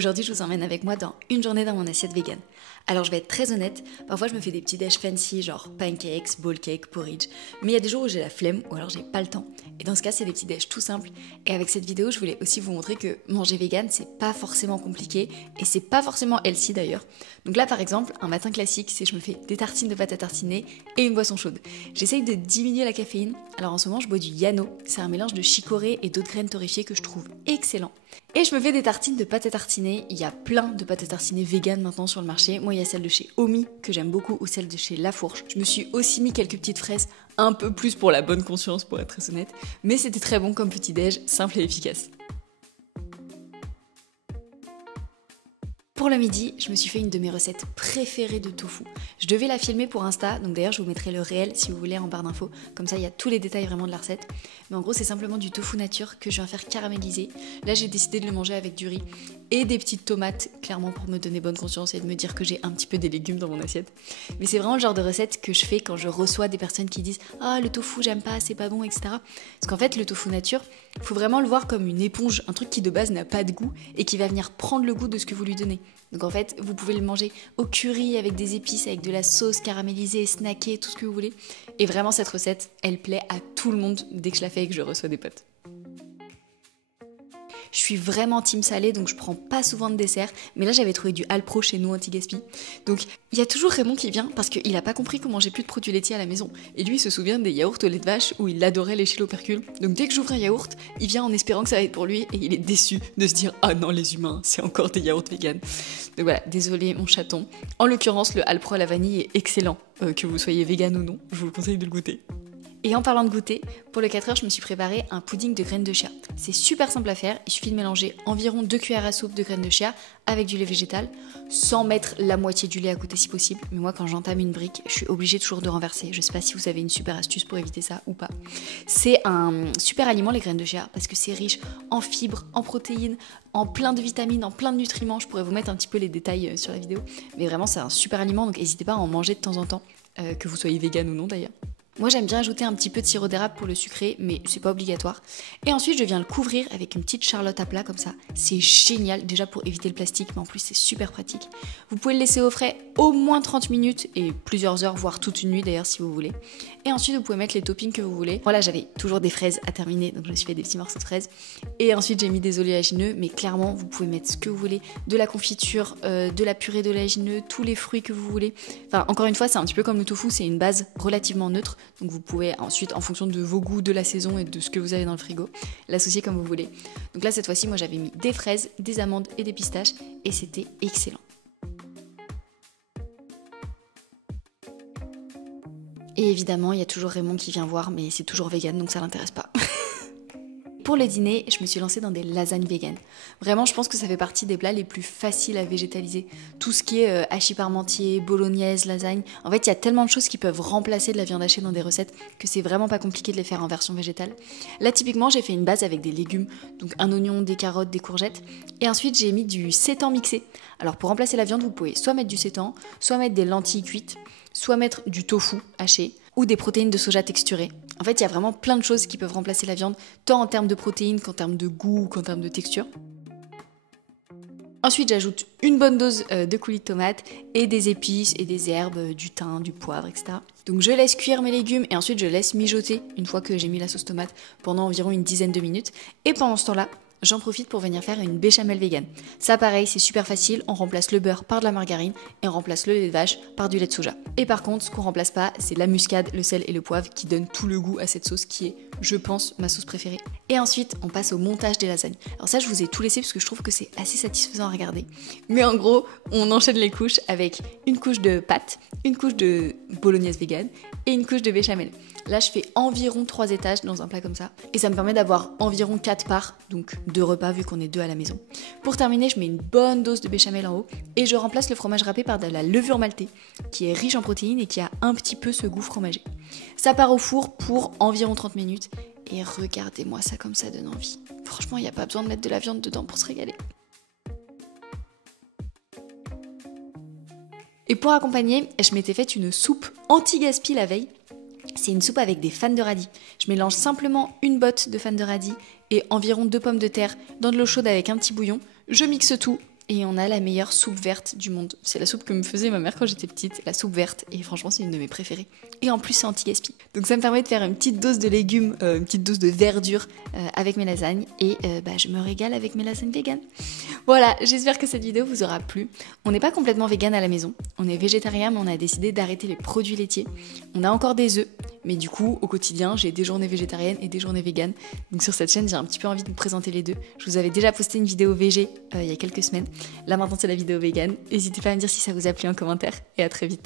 Aujourd'hui, je vous emmène avec moi dans une journée dans mon assiette vegan. Alors, je vais être très honnête, parfois je me fais des petits déj fancy, genre pancakes, bowl cake, porridge. Mais il y a des jours où j'ai la flemme ou alors j'ai pas le temps. Et dans ce cas, c'est des petits déj tout simples. Et avec cette vidéo, je voulais aussi vous montrer que manger vegan, c'est pas forcément compliqué et c'est pas forcément healthy d'ailleurs. Donc là, par exemple, un matin classique, c'est je me fais des tartines de pâte à tartiner et une boisson chaude. J'essaye de diminuer la caféine. Alors en ce moment, je bois du Yano. C'est un mélange de chicorée et d'autres graines torréfiées que je trouve excellent. Et je me fais des tartines de pâte à tartiner. Il y a plein de pâtes à tartiner vegan maintenant sur le marché. Moi, il y a celle de chez Omi que j'aime beaucoup ou celle de chez La Fourche. Je me suis aussi mis quelques petites fraises, un peu plus pour la bonne conscience pour être très honnête. Mais c'était très bon comme petit déj, simple et efficace. Pour le midi, je me suis fait une de mes recettes préférées de tofu. Je devais la filmer pour Insta, donc d'ailleurs je vous mettrai le réel si vous voulez en barre d'infos, comme ça il y a tous les détails vraiment de la recette. Mais en gros c'est simplement du tofu nature que je viens faire caraméliser. Là j'ai décidé de le manger avec du riz et des petites tomates, clairement pour me donner bonne conscience et de me dire que j'ai un petit peu des légumes dans mon assiette. Mais c'est vraiment le genre de recette que je fais quand je reçois des personnes qui disent « Ah le tofu j'aime pas, c'est pas bon, etc. » Parce qu'en fait le tofu nature, faut vraiment le voir comme une éponge, un truc qui de base n'a pas de goût et qui va venir prendre le goût de ce que vous lui donnez. Donc en fait, vous pouvez le manger au curry avec des épices, avec de la sauce caramélisée, snacké, tout ce que vous voulez. Et vraiment cette recette, elle plaît à tout le monde dès que je la fais et que je reçois des potes. Je suis vraiment team salé, donc je prends pas souvent de dessert. Mais là, j'avais trouvé du Alpro chez nous anti-gaspi. Donc, il y a toujours Raymond qui vient parce qu'il a pas compris comment j'ai plus de produits laitiers à la maison. Et lui, il se souvient des yaourts au lait de vache où il adorait lécher l'opercule. Donc, dès que j'ouvre un yaourt, il vient en espérant que ça va être pour lui et il est déçu de se dire « Ah non, les humains, c'est encore des yaourts vegan ». Donc voilà, désolé mon chaton. En l'occurrence, le Alpro à la vanille est excellent. Que vous soyez vegan ou non, je vous le conseille de le goûter. Et en parlant de goûter, pour le 4h, je me suis préparé un pudding de graines de chia. C'est super simple à faire, il suffit de mélanger environ 2 cuillères à soupe de graines de chia avec du lait végétal, sans mettre la moitié du lait à côté si possible. Mais moi, quand j'entame une brique, je suis obligée toujours de renverser. Je sais pas si vous avez une super astuce pour éviter ça ou pas. C'est un super aliment, les graines de chia, parce que c'est riche en fibres, en protéines, en plein de vitamines, en plein de nutriments. Je pourrais vous mettre un petit peu les détails sur la vidéo. Mais vraiment, c'est un super aliment, donc n'hésitez pas à en manger de temps en temps, que vous soyez vegan ou non d'ailleurs. Moi j'aime bien ajouter un petit peu de sirop d'érable pour le sucrer, mais c'est pas obligatoire. Et ensuite je viens le couvrir avec une petite charlotte à plat comme ça. C'est génial, déjà pour éviter le plastique, mais en plus c'est super pratique. Vous pouvez le laisser au frais au moins 30 minutes et plusieurs heures, voire toute une nuit d'ailleurs si vous voulez. Et ensuite vous pouvez mettre les toppings que vous voulez. Voilà, j'avais toujours des fraises à terminer, donc je me suis fait des petits morceaux de fraises. Et ensuite j'ai mis des oléagineux, mais clairement vous pouvez mettre ce que vous voulez, de la confiture, de la purée d'oléagineux, tous les fruits que vous voulez. Enfin encore une fois c'est un petit peu comme le tofu, c'est une base relativement neutre. Donc vous pouvez ensuite, en fonction de vos goûts, de la saison et de ce que vous avez dans le frigo, l'associer comme vous voulez. Donc là, cette fois-ci, moi j'avais mis des fraises, des amandes et des pistaches et c'était excellent. Et évidemment, il y a toujours Raymond qui vient voir, mais c'est toujours vegan, donc ça l'intéresse pas. Pour le dîner, je me suis lancée dans des lasagnes vegan. Vraiment, je pense que ça fait partie des plats les plus faciles à végétaliser. Tout ce qui est hachis parmentier, bolognaise, lasagne. En fait, il y a tellement de choses qui peuvent remplacer de la viande hachée dans des recettes que c'est vraiment pas compliqué de les faire en version végétale. Là, typiquement, j'ai fait une base avec des légumes, donc un oignon, des carottes, des courgettes. Et ensuite, j'ai mis du seitan mixé. Alors, pour remplacer la viande, vous pouvez soit mettre du seitan, soit mettre des lentilles cuites, soit mettre du tofu haché ou des protéines de soja texturées. En fait, il y a vraiment plein de choses qui peuvent remplacer la viande, tant en termes de protéines qu'en termes de goût, qu'en termes de texture. Ensuite, j'ajoute une bonne dose de coulis de tomate et des épices et des herbes, du thym, du poivre, etc. Donc je laisse cuire mes légumes et ensuite je laisse mijoter une fois que j'ai mis la sauce tomate pendant environ une dizaine de minutes. Et pendant ce temps-là, j'en profite pour venir faire une béchamel vegan. Ça pareil, c'est super facile, on remplace le beurre par de la margarine et on remplace le lait de vache par du lait de soja. Et par contre, ce qu'on remplace pas, c'est la muscade, le sel et le poivre qui donnent tout le goût à cette sauce qui est, je pense, ma sauce préférée. Et ensuite, on passe au montage des lasagnes. Alors ça, je vous ai tout laissé parce que je trouve que c'est assez satisfaisant à regarder. Mais en gros, on enchaîne les couches avec une couche de pâte, une couche de bolognaise vegan et une couche de béchamel. Là, je fais environ 3 étages dans un plat comme ça. Et ça me permet d'avoir environ 4 parts, donc 2 repas vu qu'on est 2 à la maison. Pour terminer, je mets une bonne dose de béchamel en haut et je remplace le fromage râpé par de la levure maltée, qui est riche en protéines et qui a un petit peu ce goût fromager. Ça part au four pour environ 30 minutes et regardez-moi ça comme ça donne envie. Franchement, il n'y a pas besoin de mettre de la viande dedans pour se régaler. Et pour accompagner, je m'étais fait une soupe anti-gaspi la veille. C'est une soupe avec des fans de radis. Je mélange simplement une botte de fans de radis et environ 2 pommes de terre dans de l'eau chaude avec un petit bouillon. Je mixe tout et on a la meilleure soupe verte du monde. C'est la soupe que me faisait ma mère quand j'étais petite, la soupe verte, et franchement c'est une de mes préférées. Et en plus c'est anti-gaspi. Donc ça me permet de faire une petite dose de légumes, une petite dose de verdure avec mes lasagnes, et je me régale avec mes lasagnes véganes. Voilà, j'espère que cette vidéo vous aura plu. On n'est pas complètement vegan à la maison, on est végétarien mais on a décidé d'arrêter les produits laitiers. On a encore des œufs, mais du coup au quotidien j'ai des journées végétariennes et des journées véganes. Donc sur cette chaîne j'ai un petit peu envie de vous présenter les deux. Je vous avais déjà posté une vidéo végé il y a quelques semaines. Là maintenant c'est la vidéo vegan. N'hésitez pas à me dire si ça vous a plu en commentaire et à très vite.